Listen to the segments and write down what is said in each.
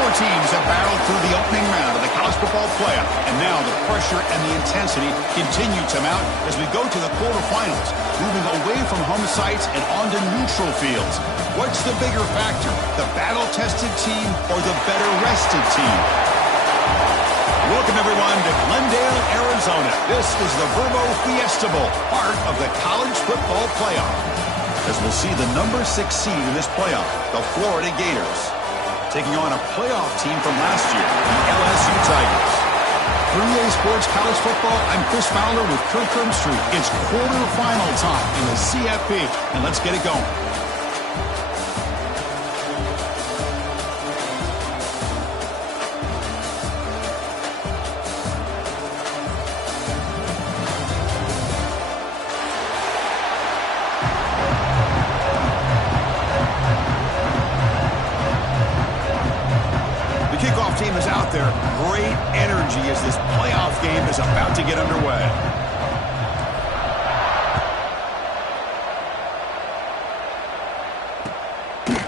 Four teams have battled through the opening round of the college football playoff, and now the pressure and the intensity continue to mount as we go to the quarterfinals, moving away from home sites and onto neutral fields. What's the bigger factor, the battle-tested team or the better-rested team? Welcome, everyone, to Glendale, Arizona. This is the Verbo Fiesta Bowl, part of the college football playoff, as we'll see the number 6 seed in this playoff, the Florida Gators, taking on a playoff team from last year, the LSU Tigers. For EA Sports College Football, I'm Chris Fowler with Kirk Street. It's quarterfinal time in the CFP, and let's get it going. Team is out there. Great energy as this playoff game is about to get underway.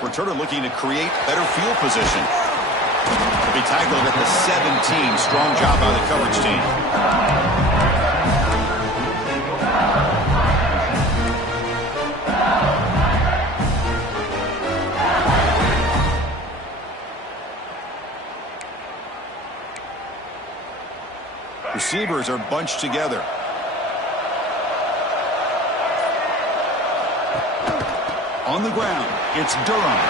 Returner looking to create better field position. To be tackled at the 17. Strong job by the coverage team. Receivers are bunched together. On the ground, it's Durham.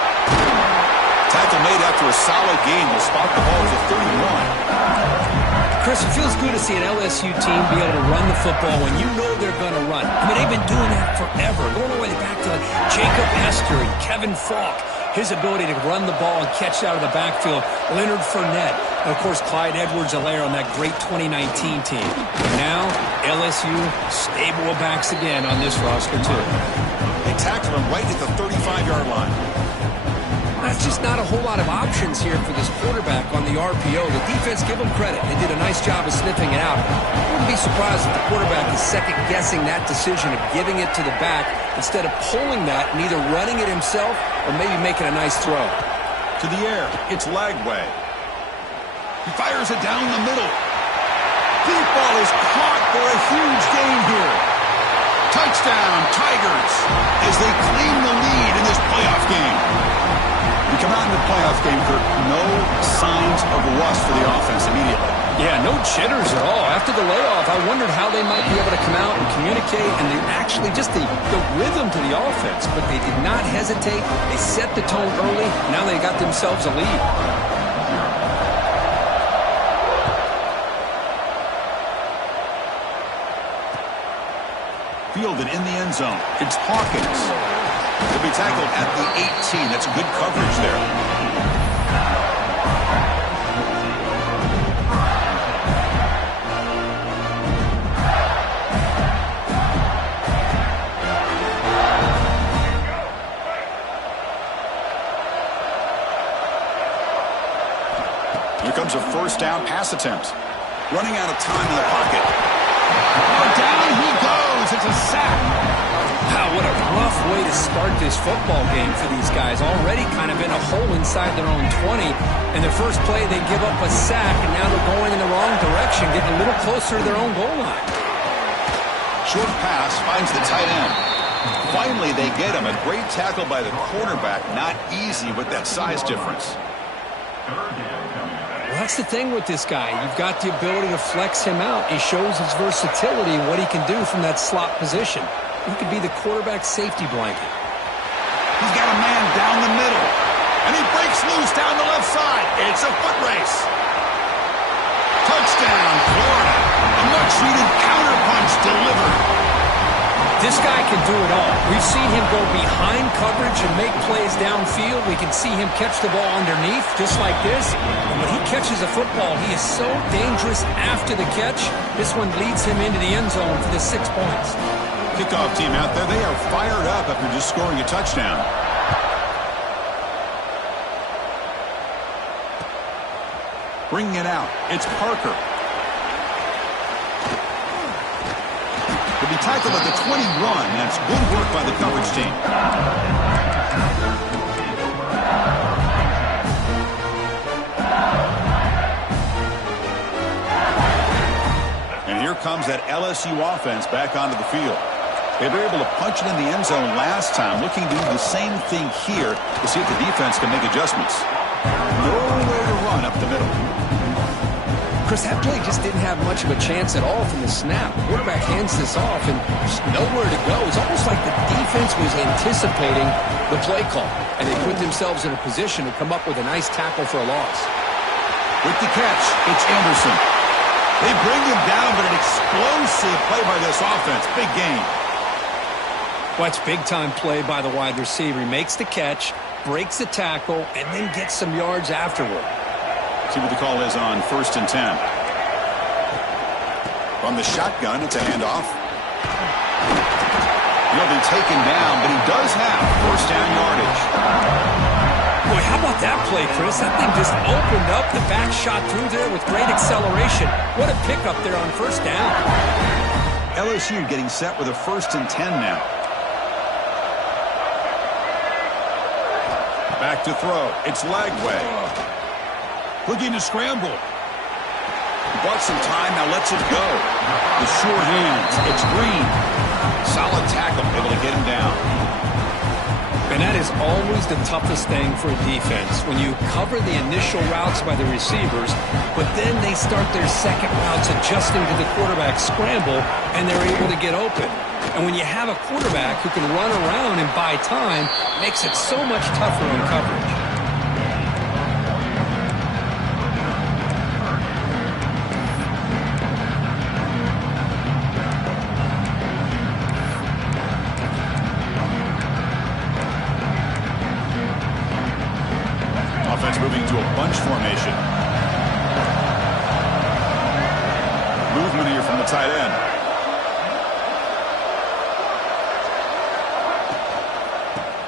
Tackle made after a solid game. Will spot the ball at 31. Chris, it feels good to see an LSU team be able to run the football when you know they're going to run. I mean, they've been doing that forever, going all the way back to Jacob Esther and Kevin Falk. His ability to run the ball and catch out of the backfield. Leonard Fournette. And, of course, Clyde Edwards-Helaire on that great 2019 team. And now, LSU stable backs again on this roster, too. They tackle him right at the 35-yard line. That's just not a whole lot of options here for this quarterback on the RPO. The defense, give them credit. They did a nice job of sniffing it out. I wouldn't be surprised if the quarterback is second-guessing that decision of giving it to the back instead of pulling that and either running it himself or maybe making a nice throw. To the air, it's Lagway. He fires it down the middle. Deep ball is caught for a huge gain here. Touchdown, Tigers, as they claim the lead in this playoff game. We come out in the playoff game, Kirk, no signs of rust for the offense immediately. Yeah, no jitters at all. After the layoff, I wondered how they might be able to come out and communicate and actually just the rhythm to the offense. But they did not hesitate. They set the tone early. Now they got themselves a lead. Fielded in the end zone. It's Hawkins. He'll be tackled at the 18. That's good coverage there. Here comes a first down pass attempt. Running out of time in the pocket. Oh, down he goes. It's a sack. Wow, what a rough way to start this football game for these guys. Already kind of in a hole inside their own 20. And their first play, they give up a sack, and now they're going in the wrong direction, getting a little closer to their own goal line. Short pass finds the tight end. Finally, they get him. A great tackle by the quarterback. Not easy with that size difference. Well, that's the thing with this guy. You've got the ability to flex him out. He shows his versatility and what he can do from that slot position. He could be the quarterback safety blanket. He's got a man down the middle. And he breaks loose down the left side. It's a foot race. Touchdown, Florida. A much-needed counterpunch delivered. This guy can do it all. We've seen him go behind coverage and make plays downfield. We can see him catch the ball underneath, just like this. And when he catches a football, he is so dangerous after the catch. This one leads him into the end zone for the 6 points. Kickoff team out there, they are fired up after just scoring a touchdown. Bringing it out, it's Parker. He'll be tackled at the 21. That's good work by the coverage team. comes that LSU offense back onto the field. They were able to punch it in the end zone last time, looking to do the same thing here to see if the defense can make adjustments. Nowhere to run up the middle. Chris, that play just didn't have much of a chance at all from the snap. The quarterback hands this off and just nowhere to go. It's almost like the defense was anticipating the play call, and they put themselves in a position to come up with a nice tackle for a loss. With the catch, it's Anderson. They bring him down, but an explosive play by this offense. Big gain. Well, it's big-time play by the wide receiver. He makes the catch, breaks the tackle, and then gets some yards afterward. See what the call is on 1st and 10. From the shotgun, it's a handoff. He'll be taken down, but he does have first down yardage. Boy, how about that play, Chris? That thing just opened up. The back shot through there with great acceleration. What a pickup there on first down. LSU getting set with a 1st and 10 now. Back to throw. It's Lagway. Looking to scramble. He bought some time, now lets it go. The sure hands. It's Green. Solid tackle, able to get him down. And that is always the toughest thing for a defense, when you cover the initial routes by the receivers, but then they start their second routes adjusting to the quarterback's scramble, and they're able to get open. And when you have a quarterback who can run around and buy time, it makes it so much tougher on coverage. Offense moving to a bunch formation. Movement here from the tight end.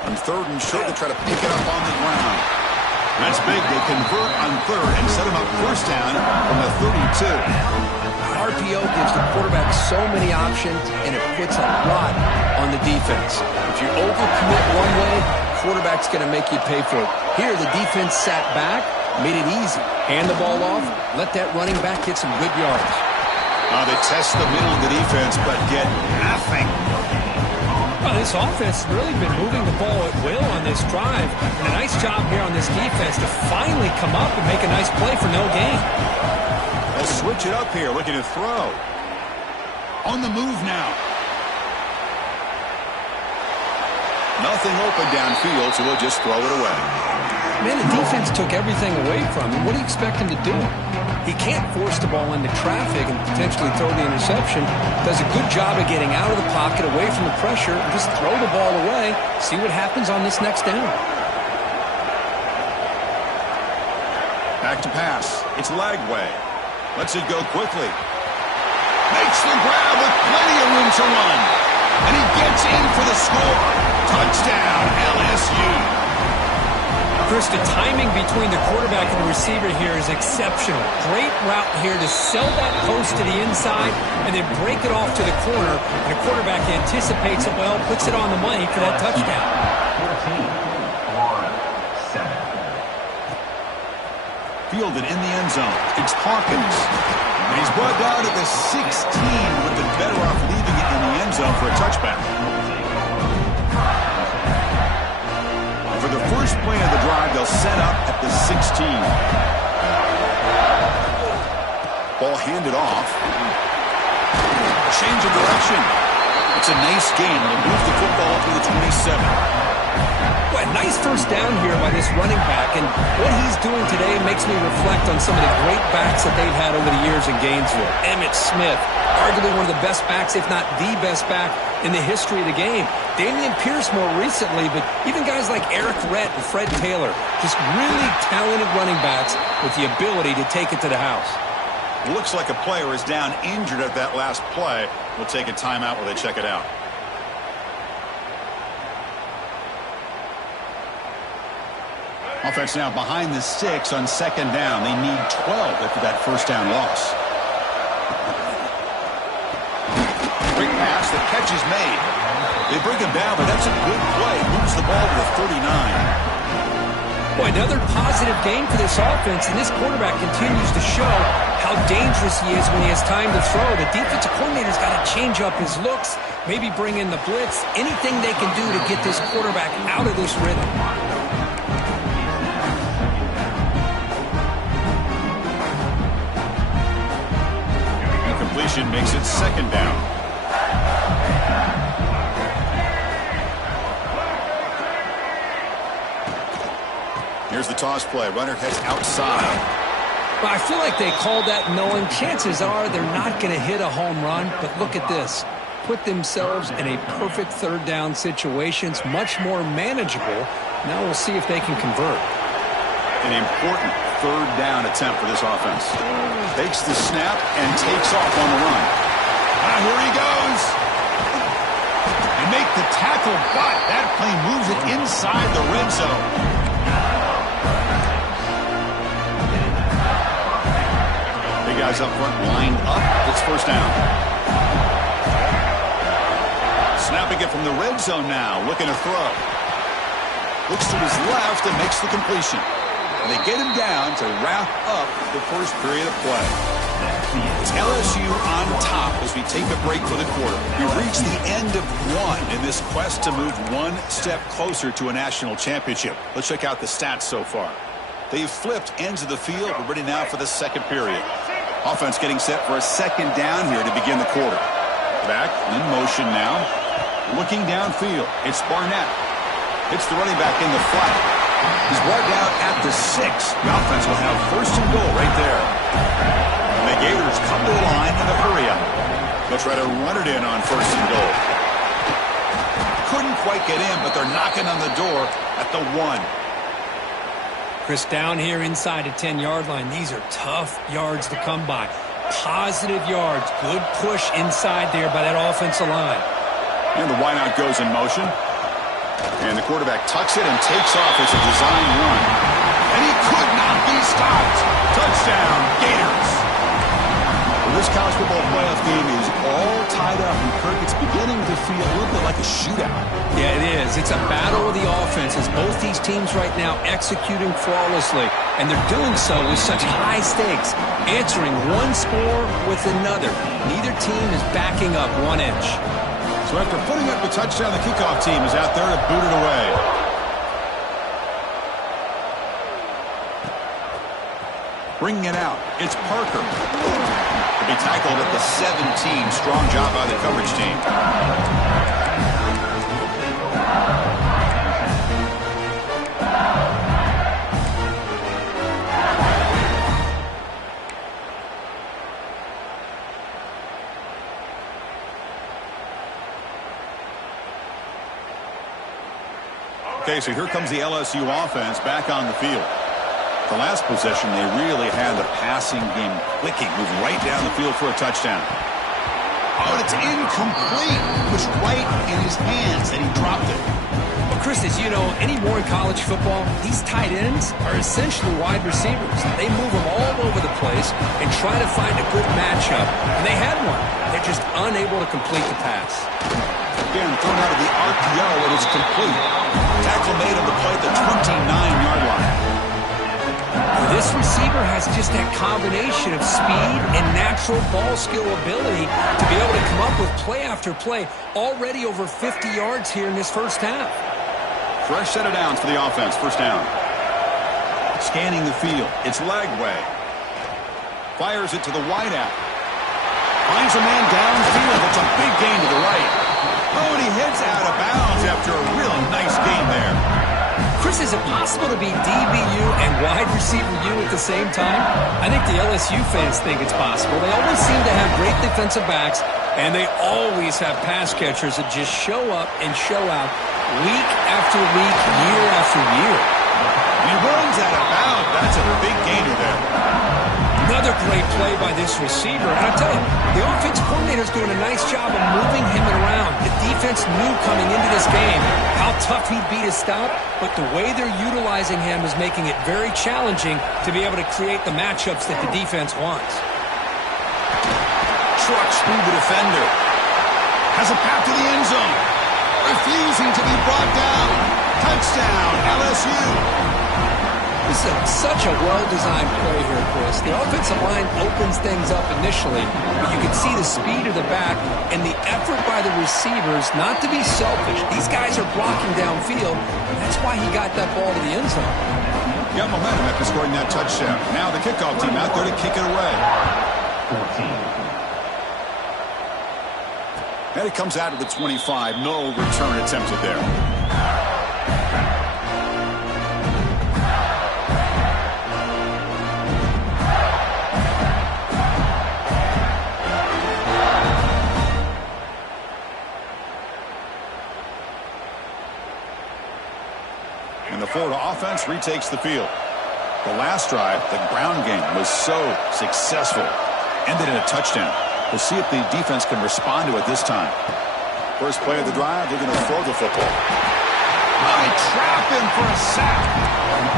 On 3rd and short, they try to pick it up on the ground. That's big. They convert on 3rd and set him up first down from the 32. RPO gives the quarterback so many options, and it puts a lot on the defense. If you overcommit one way, quarterback's going to make you pay for it. Here, the defense sat back, made it easy. Hand the ball off, let that running back get some good yards. They test the middle of the defense, but get nothing. Well, this offense has really been moving the ball at will on this drive. And a nice job here on this defense to finally come up and make a nice play for no gain. They'll switch it up here, looking to throw. On the move now. Nothing open downfield, so we'll just throw it away. Man, the defense took everything away from him. What do you expect him to do? He can't force the ball into traffic and potentially throw the interception. Does a good job of getting out of the pocket, away from the pressure, and just throw the ball away. See what happens on this next down. Back to pass. It's Lagway. Lets it go quickly. Makes the grab with plenty of room to run. And he gets in for the score. Touchdown, LSU. Chris, the timing between the quarterback and the receiver here is exceptional. Great route here to sell that post to the inside and then break it off to the corner. And the quarterback anticipates it well, puts it on the money for that touchdown. 14-7. Fielded in the end zone. It's Hawkins. And he's brought down at the 16. Would have been better off leaving it in the end zone for a touchback. For the first play of the drive, they'll set up at the 16. Ball handed off. Change of direction. It's a nice game. They'll move the football up to the 27. Well, nice first down here by this running back, and what he's doing today makes me reflect on some of the great backs that they've had over the years in Gainesville. Emmitt Smith, arguably one of the best backs, if not the best back in the history of the game. Damian Pierce more recently, but even guys like Eric Rett and Fred Taylor, just really talented running backs with the ability to take it to the house. Looks like a player is down injured at that last play. We'll take a timeout while they check it out. Offense now behind the 6 on second down. They need 12 after that first down loss. Great pass. The catch is made. They bring him down, but that's a good play. Moves the ball to the 39. Boy, another positive game for this offense, and this quarterback continues to show how dangerous he is when he has time to throw. The defensive coordinator's got to change up his looks, maybe bring in the blitz, anything they can do to get this quarterback out of this rhythm. Incompletion makes it second down. Here's the toss play. Runner heads outside. Well, I feel like they called that knowing chances are they're not going to hit a home run. But look at this. Put themselves in a perfect third down situation. It's much more manageable. Now we'll see if they can convert. An important third down attempt for this offense. Takes the snap and takes off on the run. Here he goes. And make the tackle, but that play moves it inside the red zone. Guys up front lined up. It's first down. Snapping it from the red zone now. Looking to throw. Looks to his left and makes the completion. And they get him down to wrap up the first period of play. It's LSU on top as we take a break for the quarter. We've reached the end of one in this quest to move one step closer to a national championship. Let's check out the stats so far. They've flipped ends of the field. We're ready now for the second period. Offense getting set for a second down here to begin the quarter. Back in motion now. Looking downfield. It's Barnett. Hits the running back in the flat. He's brought down at the 6. The offense will have first and goal right there. And the Gators come to the line in a hurry up. They'll try to run it in on first and goal. Couldn't quite get in, but they're knocking on the door at the 1. Chris, down here inside the 10-yard line, these are tough yards to come by. Positive yards. Good push inside there by that offensive line. And the wideout goes in motion. And the quarterback tucks it and takes off. It's a design run. And he could not be stopped. Touchdown, Gators. Well, this college football playoff game is all tied up. And Kirk, it's beginning to feel a little bit like a shootout. Yeah, it is. It's a battle of the offenses. Both these teams right now executing flawlessly, and they're doing so with such high stakes, answering one score with another. Neither team is backing up 1 inch. So after putting up the touchdown, the kickoff team is out there to boot it away. Bringing it out, it's Parker. To be tackled at the 17. Strong job by the coverage team. Okay, so here comes the LSU offense back on the field. The last possession, they really had the passing game clicking, moving right down the field for a touchdown. Oh, and it's incomplete. It was right in his hands, and he dropped it. Well, Chris, as you know, anymore in college football, these tight ends are essentially wide receivers. They move them all over the place and try to find a good matchup. And they had one. They're just unable to complete the pass. Again, thrown out of the RPO, it is complete. Tackle made on the play at the 29-yard line. This receiver has just that combination of speed and natural ball skill ability to be able to come up with play after play. Already over 50 yards here in this first half. Fresh set of downs for the offense. First down. Scanning the field. It's Lagway. Fires it to the wideout. Finds a man downfield. It's a big gain to the right. Oh, and he heads out of bounds after a really nice gain there. Chris, is it possible to be DBU and wide receiver U at the same time? I think the LSU fans think it's possible. They always seem to have great defensive backs, and they always have pass catchers that just show up and show out week after week, year after year. He runs out of bounds. That's a big gainer there. Another great play by this receiver. And I tell you, the offense coordinator is doing a nice job of moving him around. The defense knew coming into this game how tough he'd be to stop, but the way they're utilizing him is making it very challenging to be able to create the matchups that the defense wants. Trucks through the defender. Has a path to the end zone. Refusing to be brought down. Touchdown, LSU. This is such a well-designed play here, Chris. The offensive line opens things up initially, but you can see the speed of the back and the effort by the receivers not to be selfish. These guys are blocking downfield, and that's why he got that ball to the end zone. Got momentum after scoring that touchdown. Now the kickoff team out there to kick it away. 14. And it comes out of the 25. No return attempted there. And the Florida offense retakes the field. The last drive, the ground game, was so successful. Ended in a touchdown. We'll see if the defense can respond to it this time. First play of the drive, they're going to throw the football. Oh, they trap him for a sack.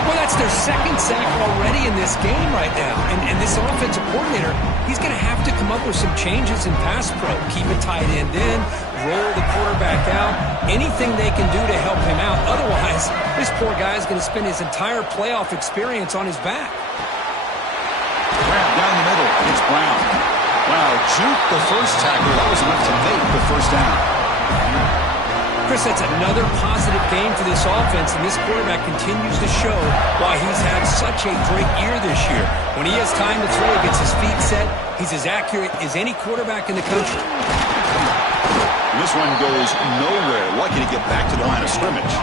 Well, that's their second sack already in this game right now. And this offensive coordinator, he's going to have to come up with some changes in pass pro. Keep a tight end in, roll the quarterback out, anything they can do to help him out. Otherwise, this poor guy is going to spend his entire playoff experience on his back. Grab down the middle. It's Brown. Wow, juke the first tackle. That was enough to make the first down. Chris, that's another positive game for this offense, and this quarterback continues to show why he's had such a great year this year. When he has time to throw, he gets his feet set, he's as accurate as any quarterback in the country. This one goes nowhere. Lucky to get back to the line of scrimmage.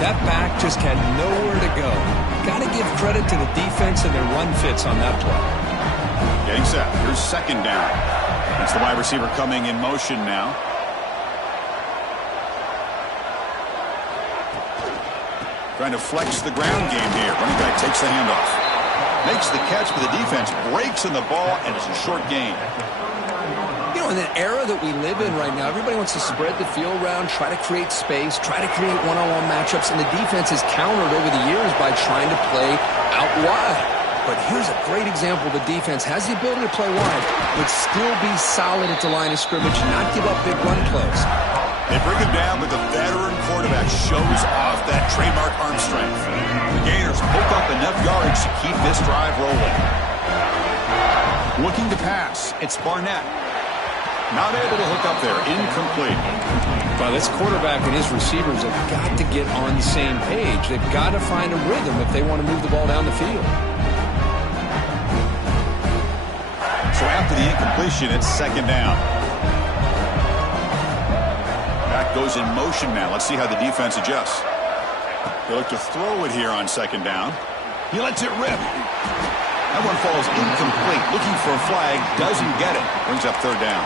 That back just had nowhere to go. Got to give credit to the defense and their run fits on that play. Getting set. Here's second down. That's the wide receiver coming in motion now. Trying to flex the ground game here. Running back takes the handoff. Makes the catch, but the defense breaks in the ball, and it's a short gain. You know, in the era that we live in right now, everybody wants to spread the field around, try to create space, try to create one-on-one matchups, and the defense has countered over the years by trying to play out wide. But here's a great example. The defense has the ability to play wide, but still be solid at the line of scrimmage, not give up big run plays. They bring him down, but the veteran quarterback shows off that trademark arm strength. The Gators pick up enough yards to keep this drive rolling. Looking to pass. It's Barnett. Not able to hook up there. Incomplete. Well, this quarterback and his receivers have got to get on the same page. They've got to find a rhythm if they want to move the ball down the field. So after the incompletion, it's second down. Back goes in motion now. Let's see how the defense adjusts. They look to throw it here on second down. He lets it rip. That one falls incomplete. Looking for a flag. Doesn't get it. Brings up third down.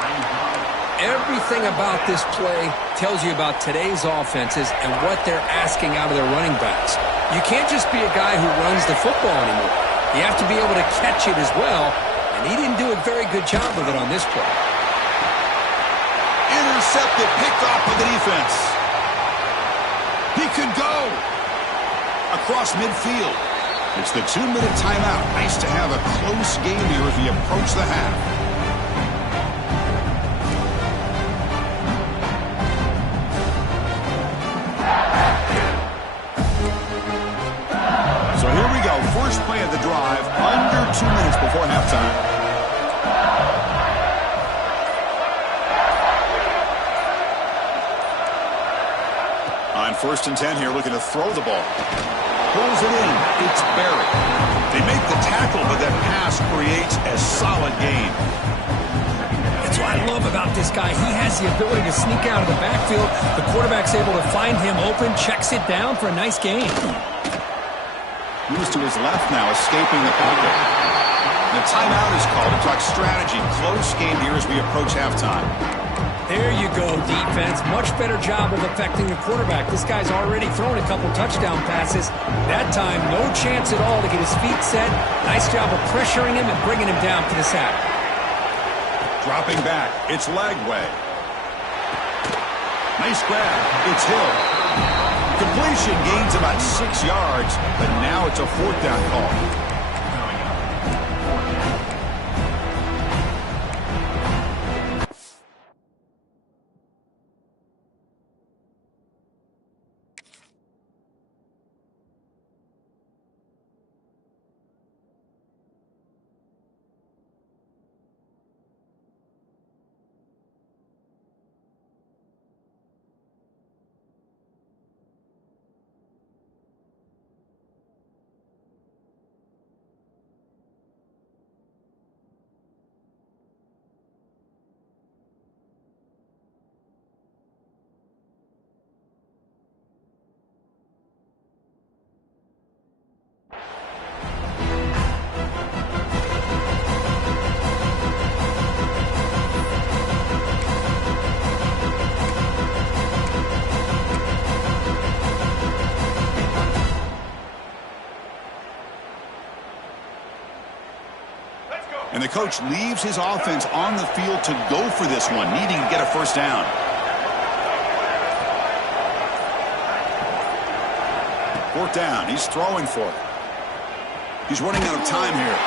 Everything about this play tells you about today's offenses and what they're asking out of their running backs. You can't just be a guy who runs the football anymore. You have to be able to catch it as well, and he didn't do a very good job of it on this play. Intercepted, picked off by the defense. He could go across midfield. It's the 2-minute timeout. Nice to have a close game here as we approach the half. So here we go. First play of the drive, under 2 minutes before halftime. On 1st and 10 here, looking to throw the ball. Pulls it in. It's buried. They make the tackle, but that pass creates a solid gain. That's what I love about this guy. He has the ability to sneak out of the backfield. The quarterback's able to find him open, checks it down for a nice gain. Moves to his left now, escaping the pocket. The timeout is called to talk strategy. Close game here as we approach halftime. There you go, defense. Much better job of affecting the quarterback. This guy's already thrown a couple touchdown passes. That time, no chance at all to get his feet set. Nice job of pressuring him and bringing him down for the sack. Dropping back. It's Lagway. Nice grab. It's Hill. Completion gains about 6 yards, but now it's a 4th down call. coach leaves his offense on the field to go for this one, needing to get a first down. Fourth down. He's throwing for it. He's running out of time here.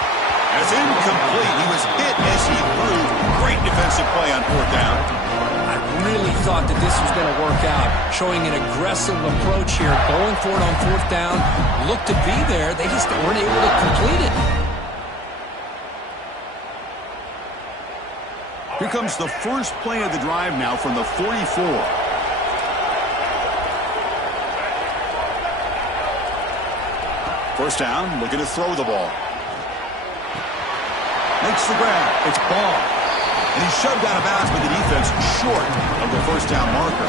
That's incomplete. He was hit as he threw. Great defensive play on fourth down. I really thought that this was going to work out, showing an aggressive approach here, going for it on fourth down. Looked to be there. They just weren't able to complete it. Here comes the first play of the drive now from the 44. First down, looking to throw the ball. Makes the grab. It's ball. And he's shoved out of bounds with the defense short of the first down marker.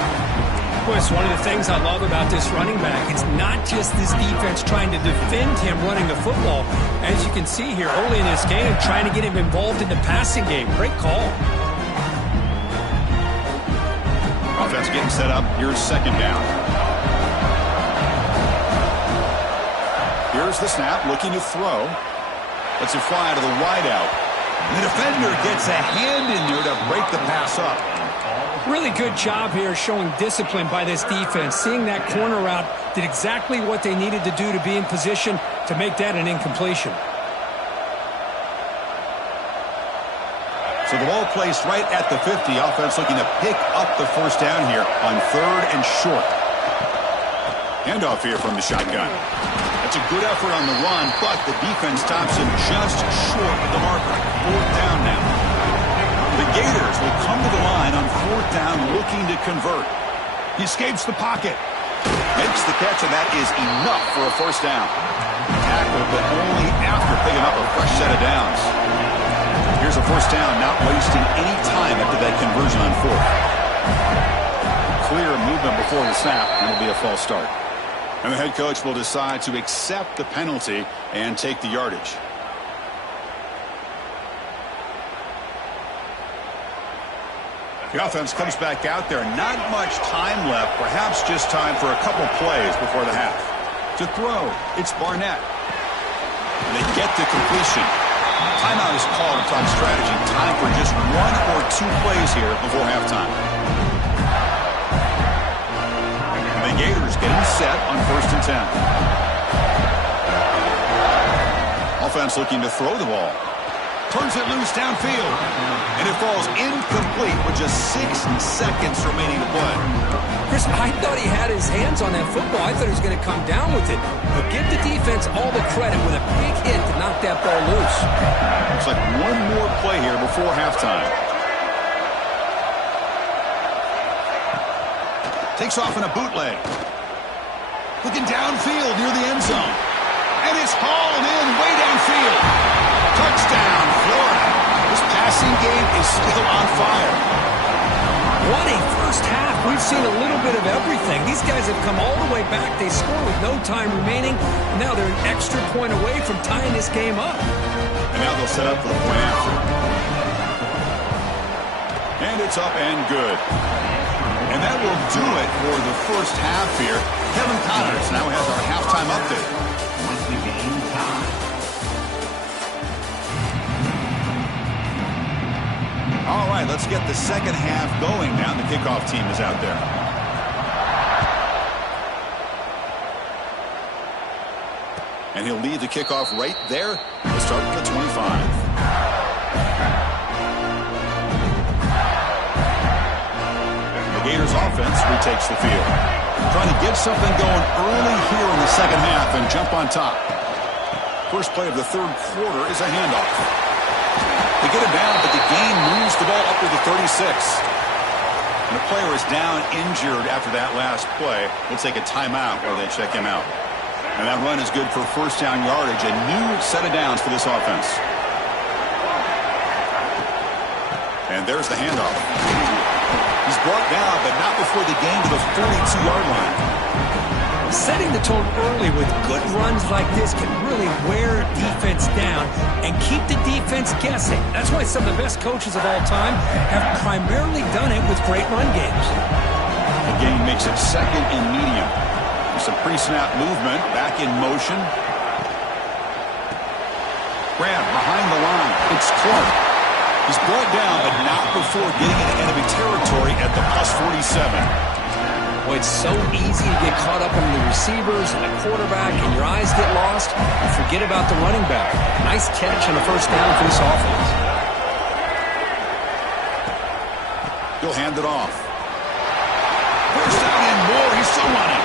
Of course, one of the things I love about this running back, it's not just this defense trying to defend him running the football. As you can see here early in this game, trying to get him involved in the passing game. Great call. Offense getting set up. Here's second down. Here's the snap, looking to throw. Lets it fly to the wideout. And the defender gets a hand in there to break the pass up. Really good job here showing discipline by this defense. Seeing that corner route, did exactly what they needed to do to be in position to make that an incompletion. So the ball placed right at the 50. Offense looking to pick up the first down here on third and short. Handoff here from the shotgun. That's a good effort on the run, but the defense stops him just short of the marker. Fourth down now. The Gators will come to the line on fourth down looking to convert. He escapes the pocket. Makes the catch, and that is enough for a first down. Tackled, but only after picking up a fresh set of downs. Here's a first down, not wasting any time after that conversion on fourth. Clear movement before the snap, and it'll be a false start. And the head coach will decide to accept the penalty and take the yardage. The offense comes back out there. Not much time left. Perhaps just time for a couple plays before the half. To throw, it's Barnett. And they get to completion. Timeout is called to talk strategy. Time for just one or two plays here before halftime. The Gators getting set on first and 10. Offense looking to throw the ball. Turns it loose downfield. And it falls incomplete with just 6 seconds remaining to play. Chris, I thought he had his hands on that football. I thought he was going to come down with it. But give the defense all the credit with a big hit to knock that ball loose. Looks like one more play here before halftime. Takes off in a bootleg. Looking downfield near the end zone. And it's hauled in way downfield. Touchdown, Florida. This passing game is still on fire. What a first half. We've seen a little bit of everything. These guys have come all the way back. They score with no time remaining. And now they're an extra point away from tying this game up. And now they'll set up for the point after. And it's up and good. And that will do it for the first half here. Kevin Connors now has our halftime update. All right, let's get the second half going now. The kickoff team is out there. And he'll lead the kickoff right there. We'll start with the 25. Gators offense retakes the field. Trying to get something going early here in the second half and jump on top. First play of the third quarter is a handoff. They get it down, but the game moves the ball up to the 36. And a player is down injured after that last play. We'll take a timeout while they check him out. And that run is good for first down yardage. A new set of downs for this offense. And there's the handoff. He's brought down, but not before the gain to the 42-yard line. Setting the tone early with good runs like this can really wear defense down and keep the defense guessing. That's why some of the best coaches of all time have primarily done it with great run games. The game makes it second and medium. Some pre-snap movement, back in motion. Grab behind the line. It's Clark. He's brought down, but not before getting into enemy territory at the +47. Well, it's so easy to get caught up in the receivers and the quarterback, and your eyes get lost. You forget about the running back. Nice catch and a first down for this offense. He'll hand it off. First down and more. He's still running.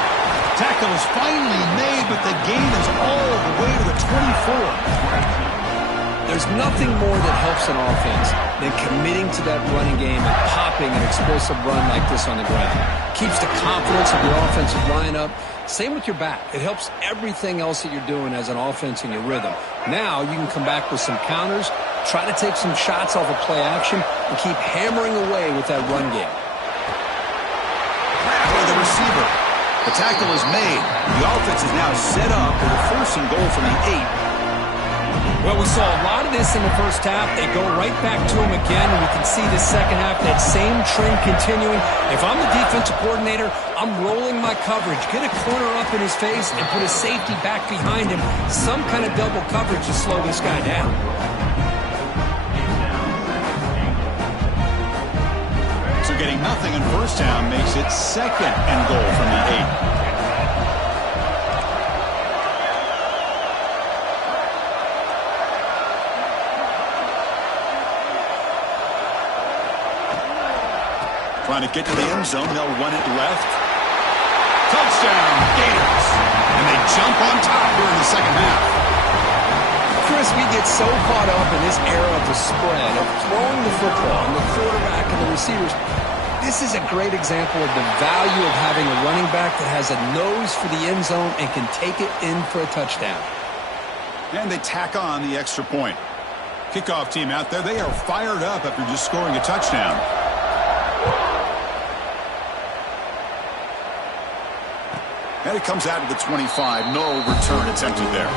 Tackle is finally made, but the gain is all the way to the 24. There's nothing more that helps an offense than committing to that running game and popping an explosive run like this on the ground. Keeps the confidence of your offensive line up. Same with your back. It helps everything else that you're doing as an offense in your rhythm. Now you can come back with some counters, try to take some shots off of play action, and keep hammering away with that run game. By the receiver. The tackle is made. The offense is now set up with a 1st and goal from the 8. Well, we saw a lot of this in the first half. They go right back to him again, and we can see the second half, that same trend continuing. If I'm the defensive coordinator, I'm rolling my coverage. Get a corner up in his face and put a safety back behind him. Some kind of double coverage to slow this guy down. So getting nothing in first down makes it 2nd and goal from the 8. Trying to get to the end zone. They'll run it left. Touchdown, Gators. And they jump on top here in the second half. Chris, we get so caught up in this era of the spread, of throwing the football, and the quarterback and the receivers. This is a great example of the value of having a running back that has a nose for the end zone and can take it in for a touchdown. And they tack on the extra point. Kickoff team out there, they are fired up after just scoring a touchdown. And it comes out to the 25. No return attempted there.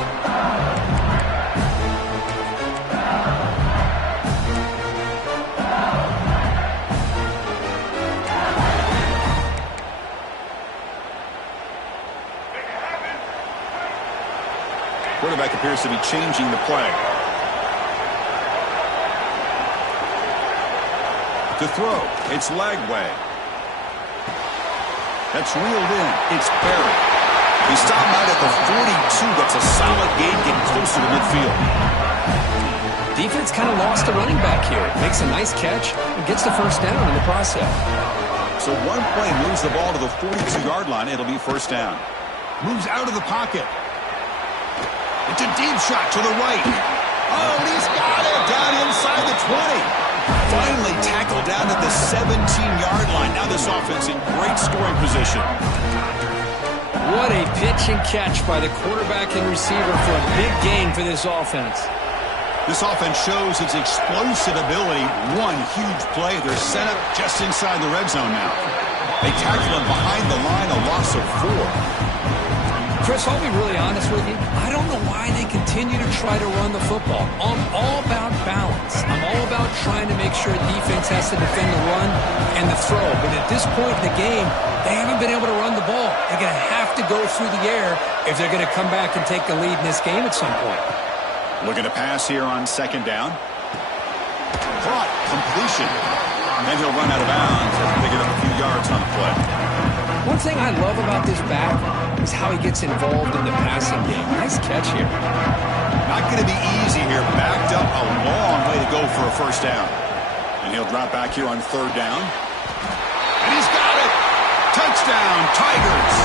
Quarterback appears to be changing the play. To throw, it's Lagway. That's reeled in. It's Barry. He stopped out at the 42. That's a solid gain, getting closer to midfield. Defense kind of lost the running back here. Makes a nice catch and gets the first down in the process. So one play moves the ball to the 42-yard line. It'll be first down. Moves out of the pocket. It's a deep shot to the right. Oh, and he's got it down inside the 20. Finally tackled down at the 17-yard line. Now this offense in great scoring position. What a pitch and catch by the quarterback and receiver for a big gain for this offense. This offense shows its explosive ability. One huge play. They're set up just inside the red zone now. They tackle him behind the line, a loss of 4. Chris, I'll be really honest with you. I don't know why they continue to try to run the football. I'm all about balance. I'm all about trying to make sure defense has to defend the run and the throw. But at this point in the game, they haven't been able to run the ball. They're going to have to go through the air if they're going to come back and take the lead in this game at some point. Looking to pass here on 2nd down. Caught. Completion. And he'll run out of bounds after picking up a few yards on the play. One thing I love about this back is how he gets involved in the passing game. Nice catch here. Not going to be easy here. Backed up a long way to go for a first down. And he'll drop back here on 3rd down. And he's got it. Touchdown, Tigers.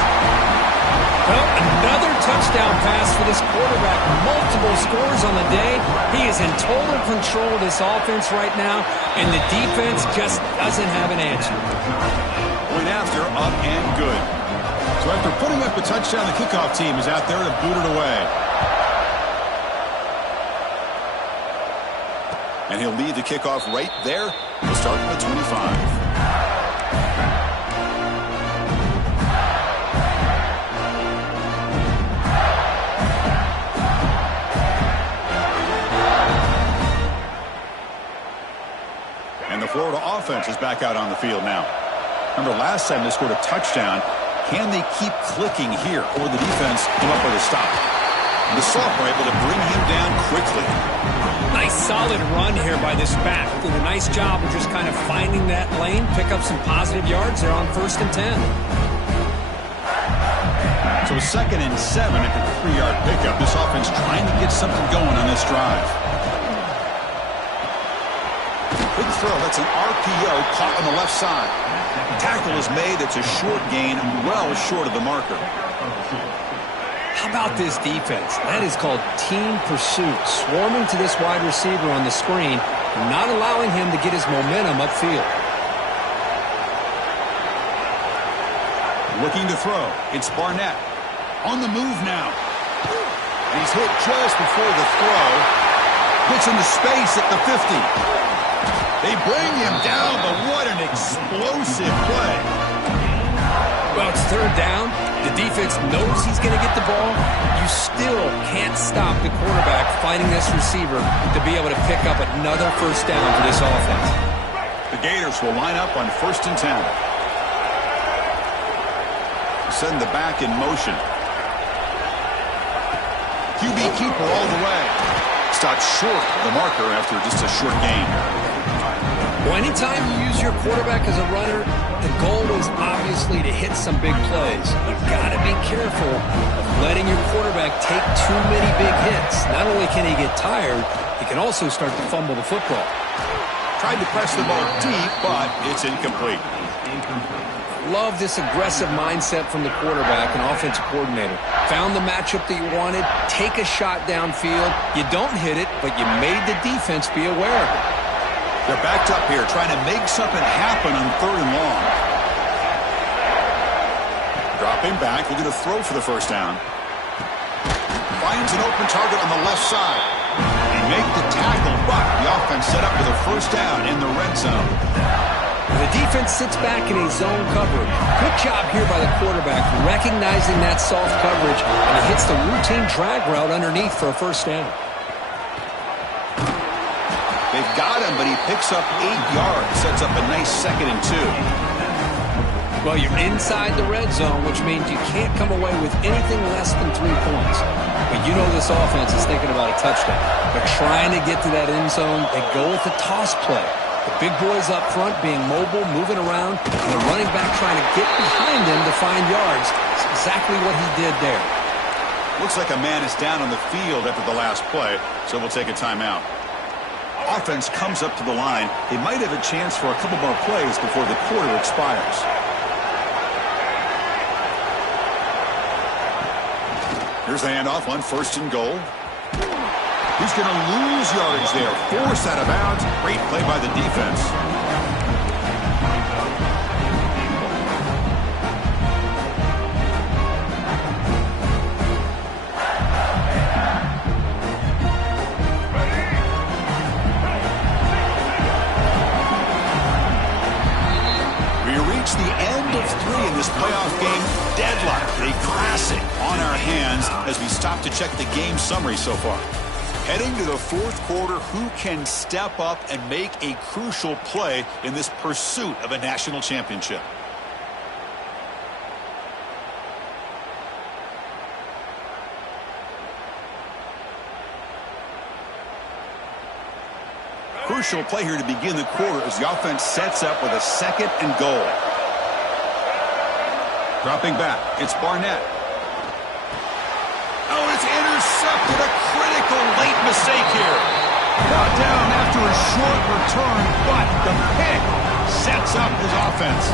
Well, another touchdown pass for this quarterback. Multiple scores on the day. He is in total control of this offense right now, and the defense just doesn't have an answer. Point after, up and good. So after putting up a touchdown, the kickoff team is out there to boot it away. And he'll lead the kickoff right there. He'll start from the 25. And the Florida offense is back out on the field now. Remember, last time they scored a touchdown. Can they keep clicking here, or will the defense come up with a stop? The Soft were able to bring him down quickly. Nice solid run here by this back. Did a nice job of just kind of finding that lane, pick up some positive yards there on 1st and 10. So 2nd and 7 after the 3-yard pickup. This offense trying to get something going on this drive. Quick throw. That's an RPO caught on the left side. Tackle is made. It's a short gain, well short of the marker. How about this defense? That is called team pursuit. Swarming to this wide receiver on the screen, not allowing him to get his momentum upfield. Looking to throw. It's Barnett. On the move now. He's hit just before the throw. Gets into space at the 50. They bring him down, but what an explosive play. Well, it's 3rd down. The defense knows he's going to get the ball. You still can't stop the quarterback finding this receiver to be able to pick up another 1st down for this offense. The Gators will line up on 1st and 10. Send the back in motion. QB keeper all the way. Stopped short of the marker after just a short gain. Well, anytime you use your quarterback as a runner, the goal is obviously to hit some big plays. You've got to be careful of letting your quarterback take too many big hits. Not only can he get tired, he can also start to fumble the football. Tried to press the ball deep, but it's incomplete. Love this aggressive mindset from the quarterback and offensive coordinator. Found the matchup that you wanted, take a shot downfield. You don't hit it, but you made the defense be aware of it. They're backed up here, trying to make something happen on 3rd and long. Dropping back, looking to throw for the 1st down. Finds an open target on the left side. They make the tackle, but the offense set up with a 1st down in the red zone. The defense sits back in a zone coverage. Good job here by the quarterback, recognizing that soft coverage, and he hits the routine drag route underneath for a 1st down. They've got him, but he picks up 8 yards, sets up a nice 2nd and 2. Well, you're inside the red zone, which means you can't come away with anything less than 3 points. But you know this offense is thinking about a touchdown. They're trying to get to that end zone. They go with the toss play. The big boys up front being mobile, moving around, and the running back trying to get behind him to find yards. It's exactly what he did there. Looks like a man is down on the field after the last play, so we'll take a timeout. Offense comes up to the line. They might have a chance for a couple more plays before the quarter expires. Here's the handoff on 1st and goal. He's going to lose yards there. Forced out of bounds. Great play by the defense. The end of 3 in this playoff game. Deadlock, a classic on our hands as we stop to check the game summary so far. Heading to the 4th quarter, who can step up and make a crucial play in this pursuit of a national championship? Crucial play here to begin the quarter as the offense sets up with a 2nd and goal. Dropping back, it's Barnett. Oh, it's intercepted. A critical late mistake here. Brought down after a short return, but the pick sets up his offense.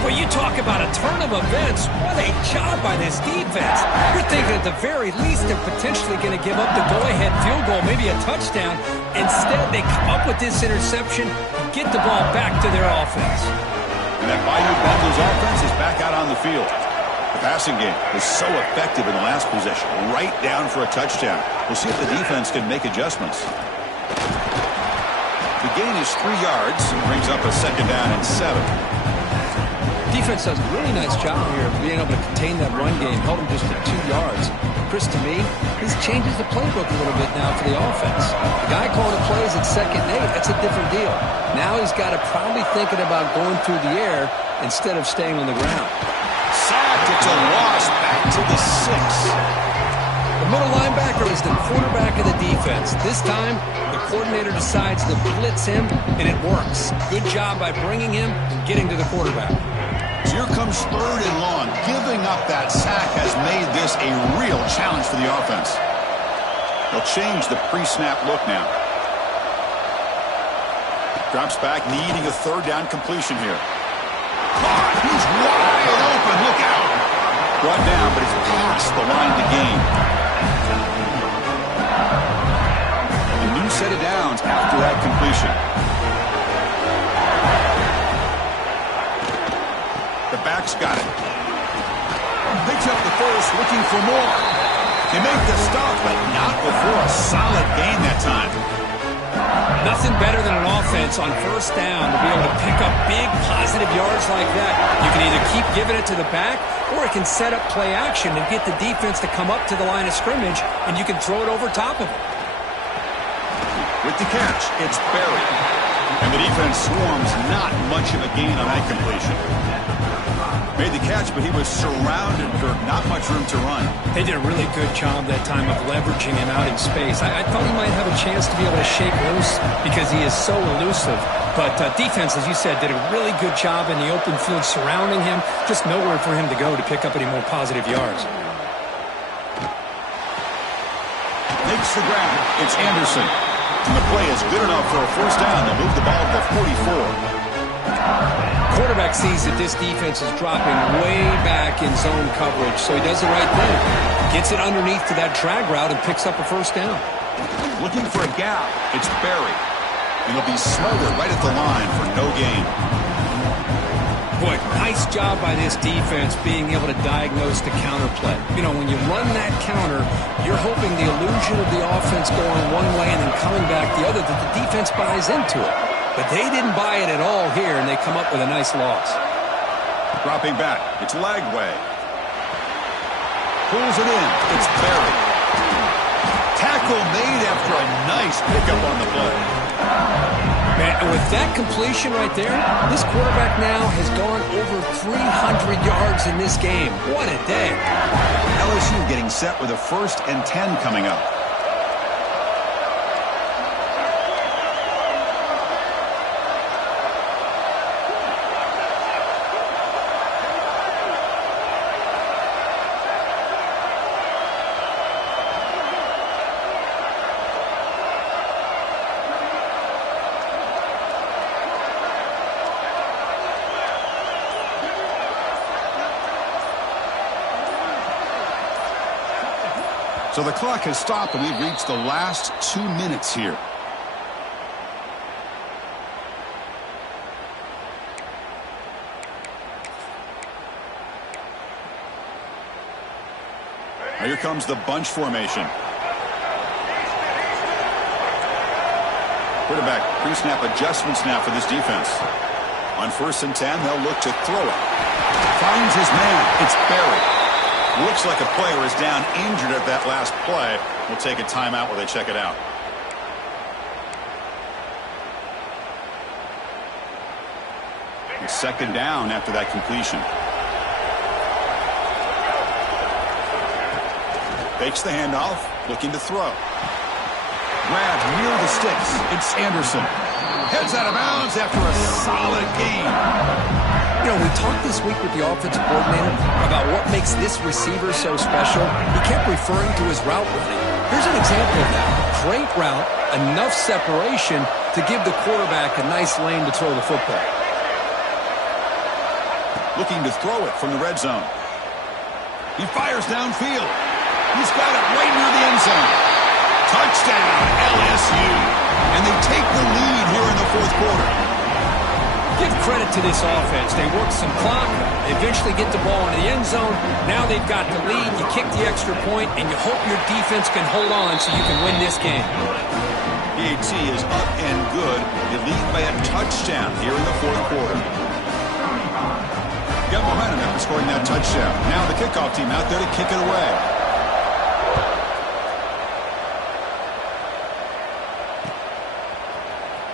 Well, you talk about a turn of events. What a job by this defense. You're thinking at the very least they're potentially going to give up the go-ahead field goal, maybe a touchdown. Instead, they come up with this interception and get the ball back to their offense. And that Bayou Bengals offense is back out on the field. The passing game was so effective in the last possession, right down for a touchdown. We'll see if the defense can make adjustments. The gain is 3 yards and brings up a 2nd down and 7. Defense does a really nice job here of being able to contain that run game, held them just to 2 yards. Chris, to me, this changes the playbook a little bit now for the offense. The guy calling the plays at 2nd and 8, that's a different deal. Now he's got to probably thinking about going through the air instead of staying on the ground. Sacked, it's a loss, back to the 6. The middle linebacker is the quarterback of the defense. This time, the coordinator decides to blitz him, and it works. Good job by bringing him and getting to the quarterback. So here comes 3rd and long. Giving up that sack has made this a real challenge for the offense. They'll change the pre-snap look now. Drops back, needing a 3rd down completion here. Caught! He's wide open. Look out! Brought down, but it's past the line to gain. A new set of downs after that completion. The back's got it. Picks up the first, looking for more. They make the stop, but not before a solid gain that time. Nothing better than an offense on 1st down to be able to pick up big positive yards like that. You can either keep giving it to the back, or it can set up play action and get the defense to come up to the line of scrimmage, and you can throw it over top of it. With the catch, it's Berry. And the defense swarms, not much of a gain on that completion. Made the catch, but he was surrounded, Kirk. Not much room to run. They did a really good job that time of leveraging him out in space. I thought he might have a chance to be able to shake loose because he is so elusive. But defense, as you said, did a really good job in the open field surrounding him. Just nowhere for him to go to pick up any more positive yards. Makes the grab. It's Anderson. And the play is good enough for a 1st down to move the ball to the 44. Quarterback sees that this defense is dropping way back in zone coverage, so he does the right thing. Gets it underneath to that drag route and picks up a 1st down. Looking for a gap. It's Berry. And he'll be smothered right at the line for no gain. Boy, nice job by this defense being able to diagnose the counter play. You know, when you run that counter, you're hoping the illusion of the offense going one way and then coming back the other, that the defense buys into it. But they didn't buy it at all here, and they come up with a nice loss. Dropping back. It's Lagway. Pulls it in. It's Berry. Tackle made after a nice pickup on the play. Man, with that completion right there, this quarterback now has gone over 300 yards in this game. What a day. LSU getting set with a 1st and 10 coming up. So the clock has stopped, and we've reached the last 2 minutes here. Now here comes the bunch formation. Quarterback pre-snap adjustments now for this defense. On 1st and 10, they'll look to throw it. Finds his man. It's Berry. Looks like a player is down injured at that last play. We'll take a timeout while they check it out. It's 2nd down after that completion. Fakes the handoff, looking to throw. Grab near the sticks. It's Anderson. Heads out of bounds after a solid gain. You know, we talked this week with the offensive coordinator about what makes this receiver so special. He kept referring to his route running. Here's an example of that. Great route, enough separation to give the quarterback a nice lane to throw the football. Looking to throw it from the red zone. He fires downfield. He's got it right near the end zone. Touchdown, LSU. And they take the lead here in the 4th quarter. Give credit to this offense. They work some clock. They eventually get the ball into the end zone. Now they've got the lead. You kick the extra point, and you hope your defense can hold on so you can win this game. PAT is up and good. They lead by a touchdown here in the 4th quarter. Got momentum after scoring that touchdown. Now the kickoff team out there to kick it away.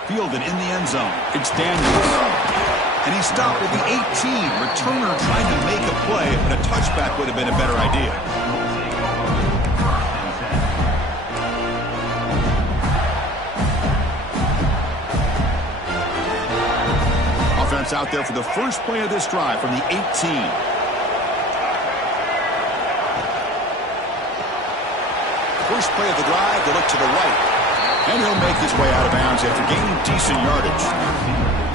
Fielded in the end zone. It's Daniels. And he stopped at the 18. Returner trying to make a play, but a touchback would have been a better idea. offense out there for the first play of this drive from the 18. First play of the drive, they look to the right. And he'll make his way out of bounds after gaining decent yardage.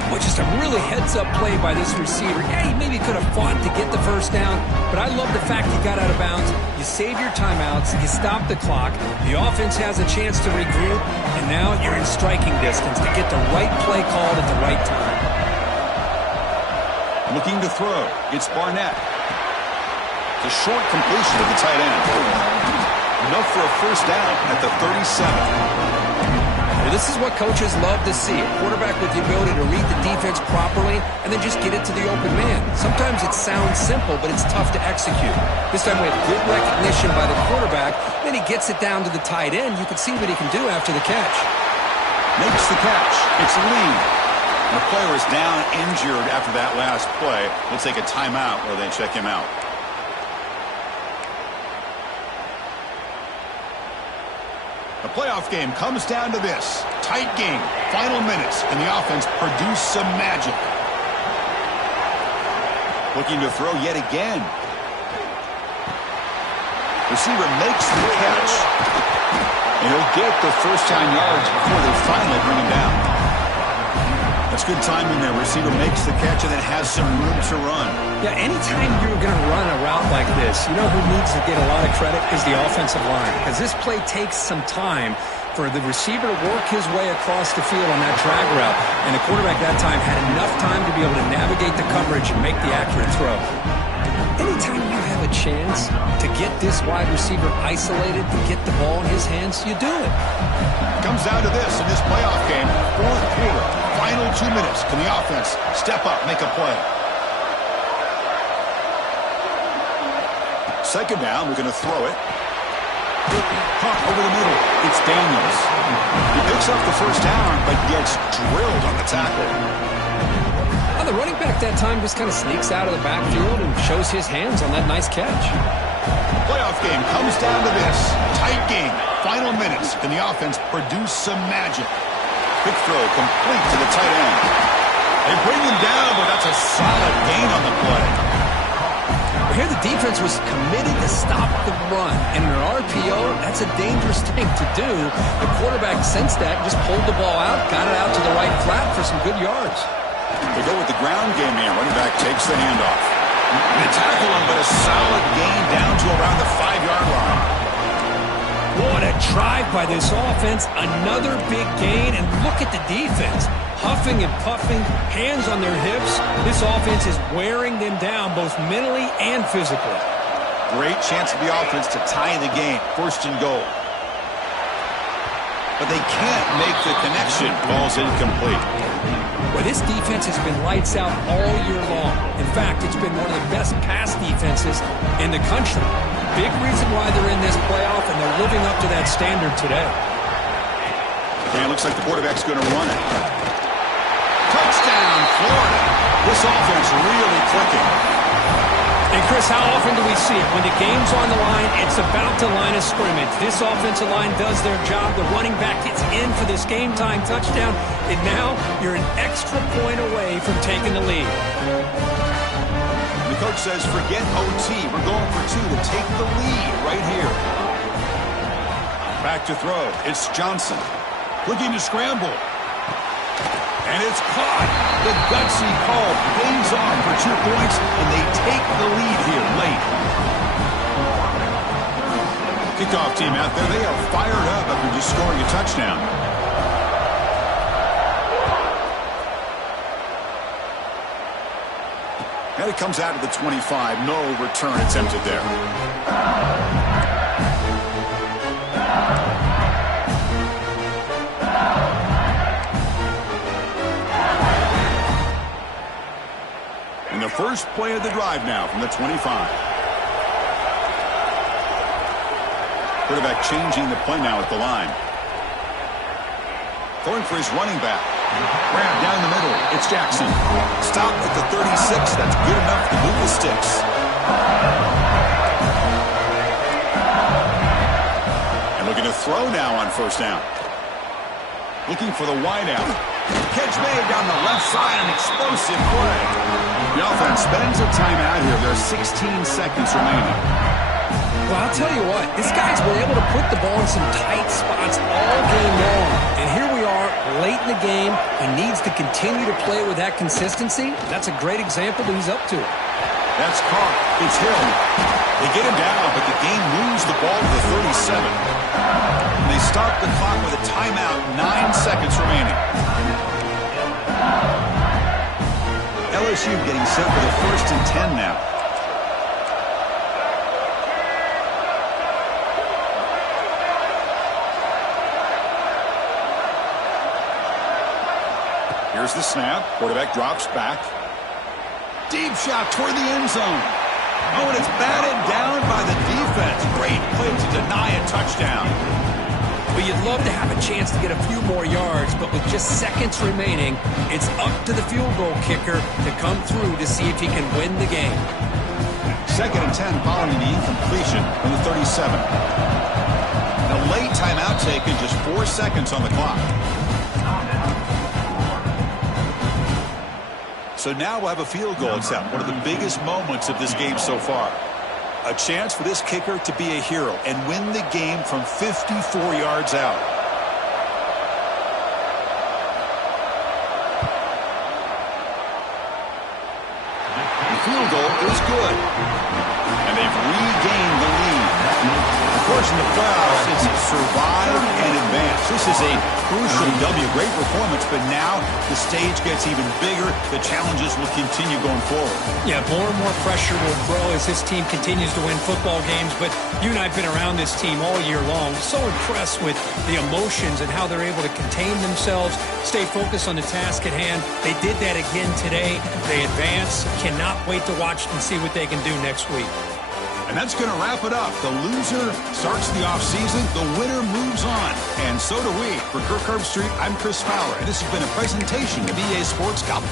Well, just a really heads-up play by this receiver. Yeah, he maybe could have fought to get the first down, but I love the fact he got out of bounds. You save your timeouts, you stop the clock, the offense has a chance to regroup, and now you're in striking distance to get the right play called at the right time. Looking to throw, it's Barnett. The short completion of the tight end. Enough for a first down at the 37. Well, this is what coaches love to see. A quarterback with the ability to read the defense properly and then just get it to the open man. Sometimes it sounds simple, but it's tough to execute. This time we have good recognition by the quarterback. Then he gets it down to the tight end. You can see what he can do after the catch. Makes the catch. It's Lee. The player is down injured after that last play. We'll take a timeout while they check him out. The playoff game comes down to this. Tight game, final minutes, and the offense produced some magic. Looking to throw yet again. Receiver makes the catch. And he'll get the first down yards before they finally bring him down. That's good timing there. Receiver makes the catch and then has some room to run. Yeah, anytime you're going to run a route like this, you know who needs to get a lot of credit is the offensive line. Because this play takes some time for the receiver to work his way across the field on that drag route. And the quarterback that time had enough time to be able to navigate the coverage and make the accurate throw. Anytime you have a chance to get this wide receiver isolated and get the ball in his hands, you do it. Comes down to this in this playoff game. Fourth quarter, final 2 minutes. Can the offense step up, make a play? Second down, we're going to throw it. Pump over the middle. It's Daniels. He picks up the first down, but gets drilled on the tackle. The running back that time just kind of sneaks out of the backfield and shows his hands on that nice catch. Playoff game comes down to this. Tight game. Final minutes. Can the offense produce some magic? Quick throw complete to the tight end. They bring him down, but that's a solid gain on the play. Here the defense was committed to stop the run. And in an RPO, that's a dangerous thing to do. The quarterback sensed that, just pulled the ball out, got it out to the right flat for some good yards. They go with the ground game here. Running back takes the handoff. They tackle him, but a solid gain down to around the 5-yard line. What a drive by this offense. Another big gain, and look at the defense. Huffing and puffing, hands on their hips. This offense is wearing them down both mentally and physically. Great chance for the offense to tie the game. First and goal. But they can't make the connection. Ball's incomplete. Well, this defense has been lights out all year long. In fact, it's been one of the best pass defenses in the country. Big reason why they're in this playoff, and they're living up to that standard today. And it looks like the quarterback's going to run it. Touchdown, Florida. This offense really clicking. And, Chris, how often do we see it? When the game's on the line, it's about to line of scrimmage. This offensive line does their job. The running back gets in for this game-time touchdown. And now you're an extra point away from taking the lead. The coach says, forget OT. We're going for 2 to take the lead right here. Back to throw. It's Johnson. Looking to scramble. And it's caught. The gutsy call pays off for 2 points, and they take the lead here late. Kickoff team out there, they are fired up after just scoring a touchdown. And it comes out of the 25. No return attempted there. And the first play of the drive now from the 25. Quarterback changing the play now at the line. Throwing for his running back. Grab down the middle. It's Jackson. Stopped at the 36. That's good enough to move the sticks. And looking to throw now on first down. Looking for the wideout. Catch made down the left side, an explosive play. The offense spends a timeout here. There are 16 seconds remaining. Well, I'll tell you what, this guy's been able to put the ball in some tight spots all game long. And here we are, late in the game. He needs to continue to play with that consistency. That's a great example that he's up to it. That's caught. It's Hill. They get him down, but the game moves the ball to the 37. And they start the clock with a timeout, 9 seconds remaining. LSU getting set for the 1st and 10 now. Here's the snap. Quarterback drops back. Deep shot toward the end zone. Oh, and it's batted down by the defense. Great play to deny a touchdown. Well, you'd love to have a chance to get a few more yards, but with just seconds remaining, it's up to the field goal kicker to come through to see if he can win the game. 2nd and 10 following the incompletion from the 37. And a late timeout taken, just 4 seconds on the clock. So now we'll have a field goal attempt, one of the biggest moments of this game so far. A chance for this kicker to be a hero and win the game from 54 yards out. The field goal is good. And they've regained the lead. Of course, in the playoffs, it's survive and advance. This is a crucial W. Great performance, but now the stage gets even bigger. The challenges will continue going forward. Yeah, more and more pressure will grow as this team continues to win football games. But you and I have been around this team all year long. So impressed with the emotions and how they're able to contain themselves, stay focused on the task at hand. They did that again today. They advance. Cannot wait to watch and see what they can do next week. And that's going to wrap it up. The loser starts the offseason. The winner moves on. And so do we. For Kirk Herbstreit, I'm Chris Fowler. And this has been a presentation of EA Sports Golf.